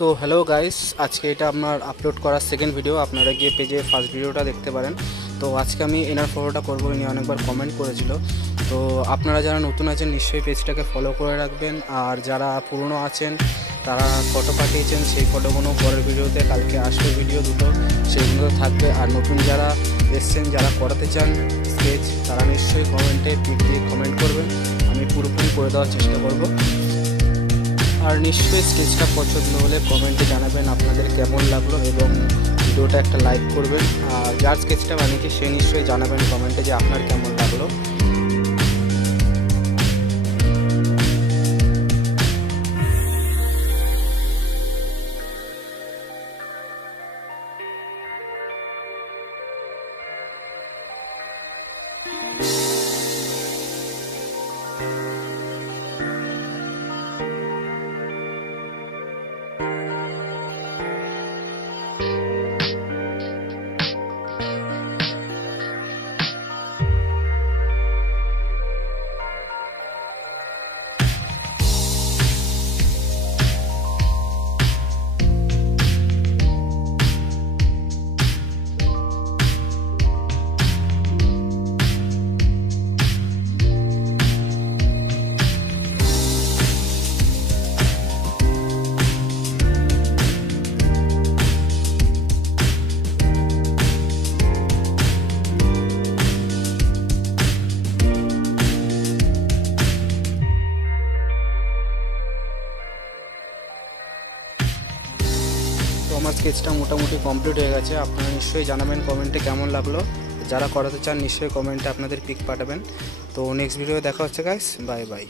তো hello guys, আজকে এটা আমার আপলোড করার সেকেন্ড ভিডিও। আপনারা গিয়ে পেজে ফার্স্ট ভিডিওটা দেখতে পারেন। তো আজকে আমি এনার ফটোটা করবো, ইনি অনেকবার কমেন্ট করেছিল। তো আপনারা যারা নতুন আছেন নিশ্চয়ই পেজটাকে ফলো করে রাখবেন, আর যারা পুরনো আছেন তারা ফটো পাঠিয়েছেন সেই ফটোগুলো পরের ভিডিওতে কালকে আসবে ভিডিও দুটো, সেগুলো থাকবে। আর নতুন যারা এসছেন, যারা করাতে চান স্কেচ, তারা নিশ্চয়ই কমেন্টে পিক দিয়ে কমেন্ট করবেন, আমি পুরোপুরি করে দেওয়ার চেষ্টা করব। আর নিশ্চয়ই স্কেচটা পছন্দ হলে কমেন্টে জানাবেন আপনাদের কেমন লাগলো এবং ভিডিওটা একটা লাইক করবেন। আর যার স্কেচটা বানিয়েছি সে নিশ্চয়ই জানাবেন কমেন্টে যে আপনার কেমন লাগলো। তো আমার স্কেচটা মোটামুটি কমপ্লিট হয়ে গেছে। আপনারা নিশ্চয়ই জানাবেন কমেন্টে কেমন লাগলো। যারা করাতে চান নিশ্চয়ই কমেন্টে আপনাদের পিক পাঠাবেন। তো নেক্সট ভিডিও দেখা হচ্ছে গাইস, বাই বাই।